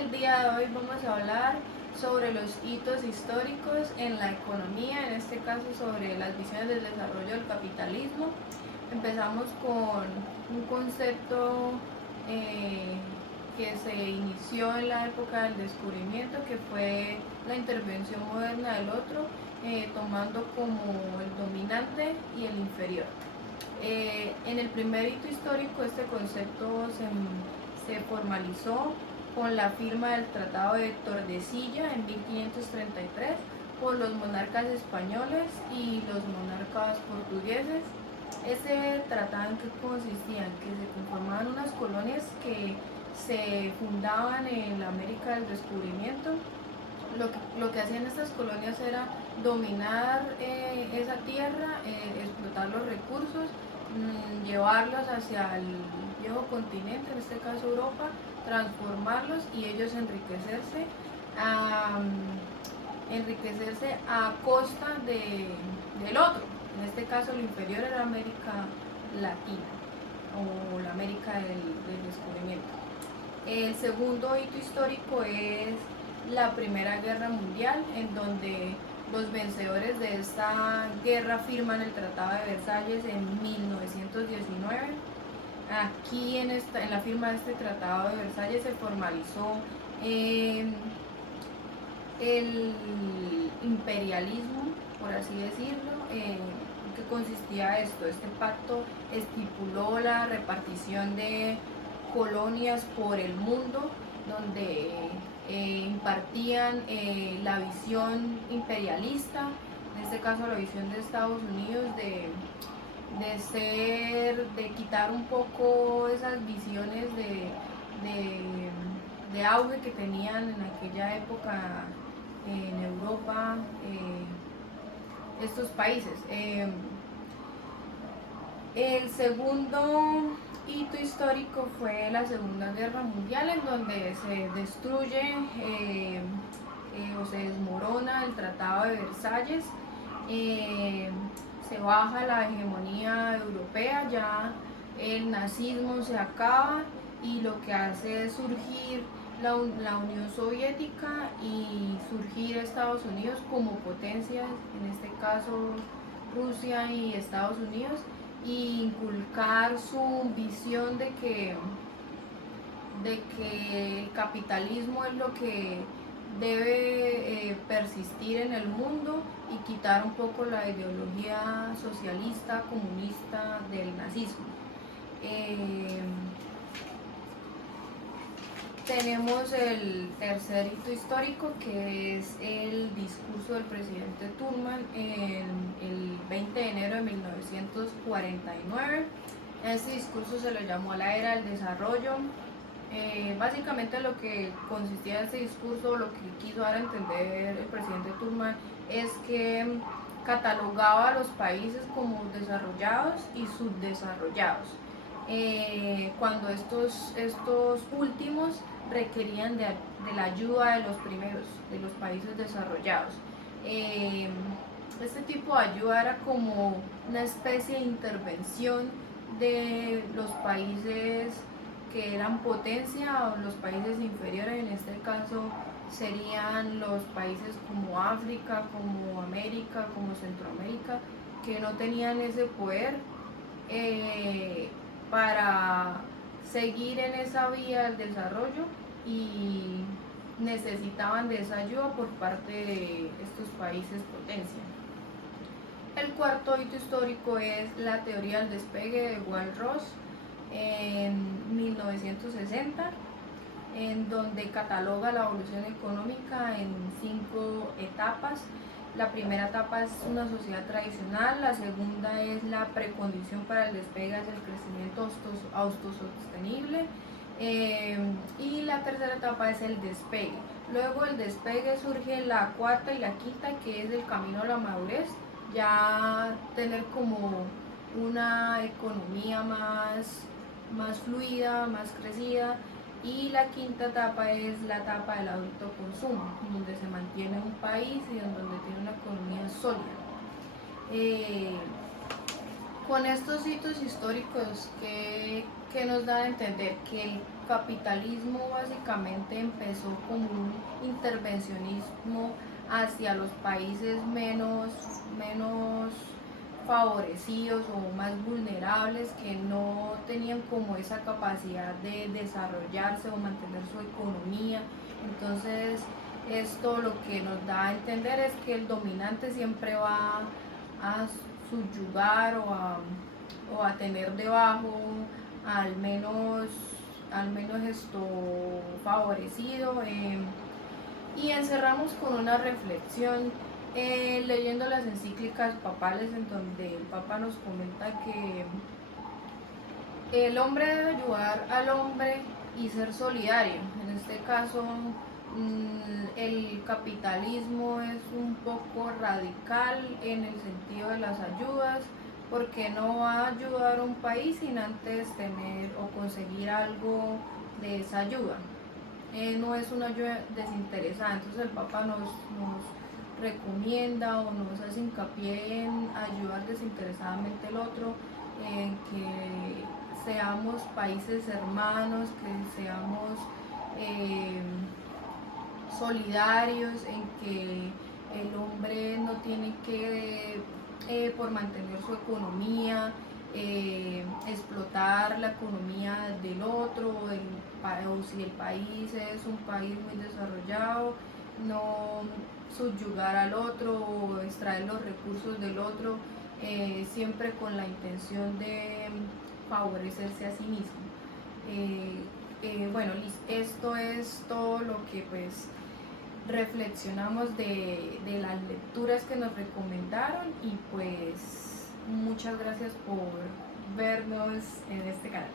el día de hoy vamos a hablar sobre los hitos históricos en la economía, en este caso sobre las visiones del desarrollo del capitalismo. Empezamos con un concepto que se inició en la época del descubrimiento, que fue la intervención moderna del otro, tomando como el dominante y el inferior. En el primer hito histórico este concepto se formalizó con la firma del Tratado de Tordesillas en 1533 por los monarcas españoles y los monarcas portugueses. Este tratado, ¿en qué consistía? Que se conformaban unas colonias que se fundaban en la América del descubrimiento. Lo que hacían estas colonias era dominar esa tierra, explotar los recursos, llevarlos hacia el viejo continente, en este caso Europa, transformarlos y ellos enriquecerse a costa del otro. En este caso el inferior era América Latina o la América del descubrimiento. El segundo hito histórico es la Primera Guerra Mundial, en donde los vencedores de esta guerra firman el Tratado de Versalles en 1919. Aquí en la firma de este Tratado de Versalles se formalizó el imperialismo, por así decirlo. ¿Qué consistía esto? Este pacto estipuló la repartición de colonias por el mundo, donde impartían la visión imperialista, en este caso la visión de Estados Unidos de quitar un poco esas visiones de auge que tenían en aquella época en Europa estos países. El segundo hito histórico fue la Segunda Guerra Mundial, en donde se destruye o se desmorona el Tratado de Versalles, se baja la hegemonía europea, ya el nazismo se acaba y lo que hace es surgir la Unión Soviética y surgir Estados Unidos como potencias, en este caso Rusia y Estados Unidos, y inculcar su visión de que el capitalismo es lo que debe persistir en el mundo y quitar un poco la ideología socialista, comunista del nazismo. Tenemos el tercer hito histórico, que es el discurso del presidente Truman el 20 de enero de 1949. Este discurso se lo llamó la era del desarrollo. Básicamente lo que consistía en este discurso, lo que quiso dar a entender el presidente Truman, es que catalogaba a los países como desarrollados y subdesarrollados, cuando estos últimos requerían de la ayuda de los primeros, de los países desarrollados. Este tipo de ayuda era como una especie de intervención de los países que eran potencia o los países inferiores. En este caso serían los países como África, como América, como Centroamérica, que no tenían ese poder para seguir en esa vía del desarrollo y necesitaban de esa ayuda por parte de estos países potencia. El cuarto hito histórico es la teoría del despegue de Walras en 1960, en donde cataloga la evolución económica en 5 etapas. La primera etapa es una sociedad tradicional, la segunda es la precondición para el despegue hacia el crecimiento autosostenible, y la tercera etapa es el despegue. Luego del despegue surge la cuarta y la quinta, que es el camino a la madurez, ya tener como una economía más fluida, más crecida. Y la quinta etapa es la etapa del adulto consumo, donde se mantiene un país y donde tiene una economía sólida. Con estos hitos históricos, ¿qué que nos da a entender que el capitalismo básicamente empezó como un intervencionismo hacia los países menos favorecidos o más vulnerables, que no tenían como esa capacidad de desarrollarse o mantener su economía. Entonces esto lo que nos da a entender es que el dominante siempre va a subyugar o a tener debajo al menos esto favorecido. Y encerramos con una reflexión, leyendo las encíclicas papales, en donde el Papa nos comenta que el hombre debe ayudar al hombre y ser solidario. En este caso, el capitalismo es un poco radical en el sentido de las ayudas, porque no va a ayudar a un país sin antes tener o conseguir algo de esa ayuda. No es una ayuda desinteresada. Entonces el Papa nos recomienda o nos hace hincapié en ayudar desinteresadamente al otro, en que seamos países hermanos, que seamos solidarios, en que el hombre no tiene que, por mantener su economía, explotar la economía del otro, o si el país es un país muy desarrollado, no subyugar al otro o extraer los recursos del otro, siempre con la intención de favorecerse a sí mismo. Bueno, esto es todo lo que pues reflexionamos de las lecturas que nos recomendaron, y pues muchas gracias por vernos en este canal.